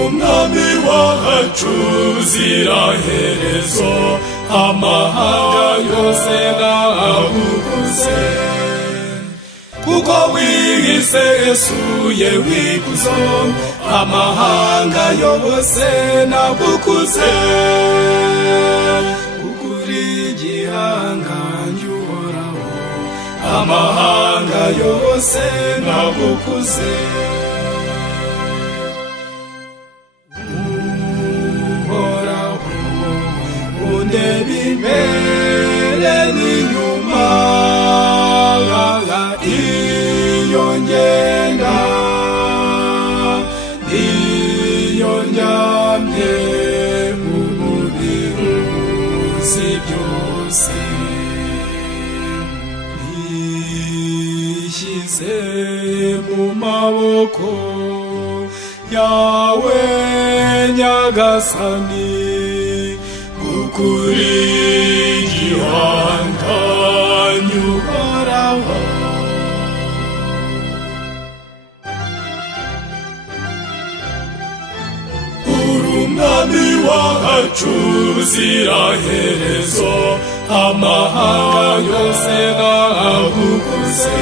umwami wacu ziraherezo amahanga yose nagukuze kuko wihise Yesu wikuzo amahanga yose nagukuze ukuri gihangange uhoraho amahanga yose nagukuze undeba imbere n'inyuma iyo ngenda iyo ndyamye umubiri uzi byose nishyize mu maboko yawe nyagasani kuri gihangange uhoraho umwami wacu ziraherezo amahanga yose nagukuze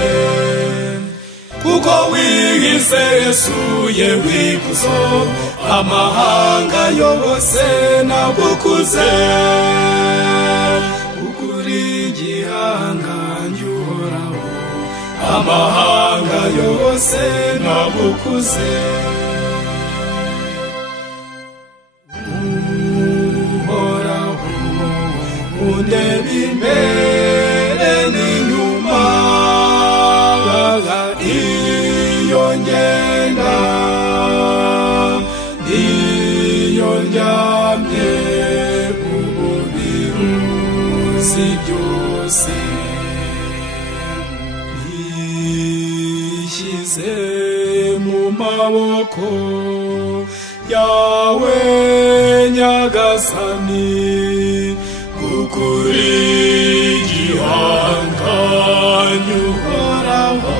kuko wihise Yesu wikuzo amahanga yose nagukuze ukuri gihangange uhoraho amahanga yose nagukuze uhoraho undeba imbere n'inyuma iyo ngenda iyo ndyamye umubiri uzi byose nishyize mu maboko yawe nyagasani kuri gihangange uhoraho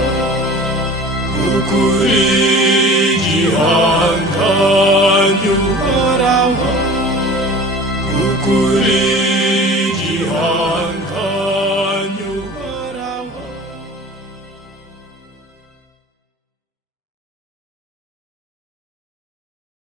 kuri gihangange